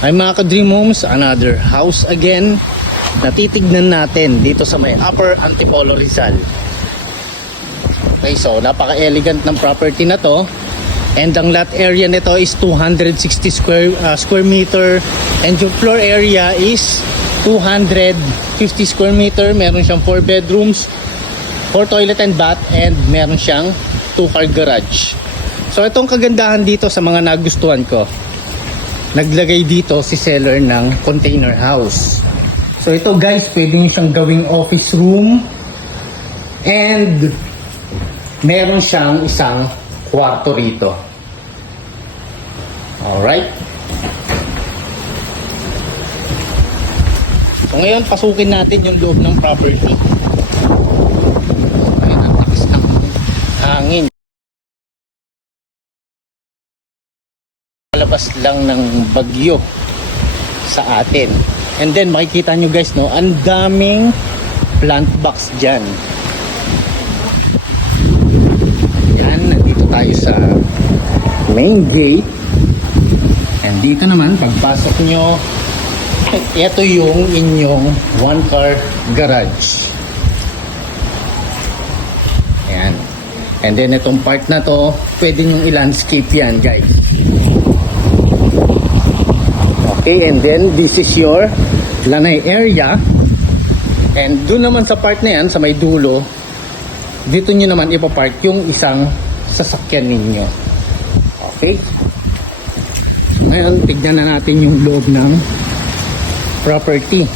Ay mga ka-Dream Homes, another house again na titignan natin dito sa may Upper Antipolo, Rizal. Okay, so napaka-elegant ng property na to. And ang lot area nito is 260 square meter. And yung floor area is 250 square meter. Meron siyang 4 bedrooms, 4 toilet and bath, and meron siyang 2-car garage. So itong kagandahan dito sa mga nagustuhan ko, naglagay dito si seller ng container house. So ito guys, pwede nyo siyang gawing office room. And meron siyang isang kwarto rito. Alright. So ngayon, pasukin natin yung loob ng property. Ayan, ang lakas ng hangin. Labas lang ng bagyo sa atin. And then makikita nyo guys, no, ang daming plant box dyan. Yan, nandito tayo sa main gate. And dito naman, pagpasok nyo, ito yung inyong 1-car garage. Ayan. And then itong part na to, pwede nyong i-landscape yan guys. Okay, and then this is your lanay area. And doon naman sa part na yan, sa may dulo, dito nyo naman ipapark yung isang sasakyan ninyo. Okay? Ngayon, tignan na natin yung loob ng property.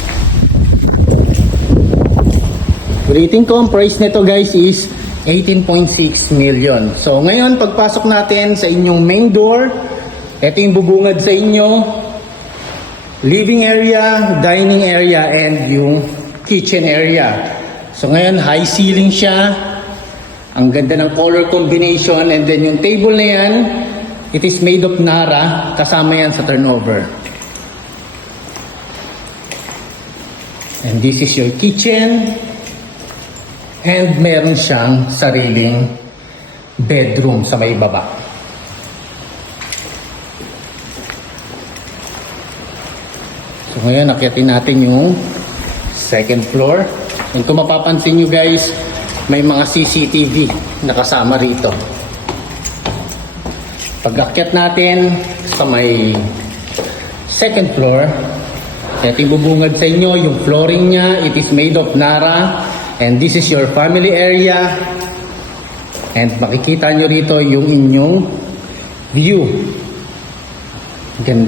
Rating ko, ang price nito guys is 18.6 million. So ngayon, pagpasok natin sa inyong main door, ito yung bubungad sa inyo. Living area, dining area, and yung kitchen area. So ngayon, high ceiling siya. Ang ganda ng color combination. And then yung table na yan, it is made of Nara. Kasama yan sa turnover. And this is your kitchen. And meron siyang sariling bedroom sa may baba. So ngayon, akyatin natin yung second floor. And kung mapapansin nyo guys, may mga CCTV na kasama rito. Pag-akyat natin sa may second floor, ito yung bubungad sa inyo, yung flooring niya, it is made of Nara. And this is your family area. And makikita nyo rito yung inyong view. Ganda.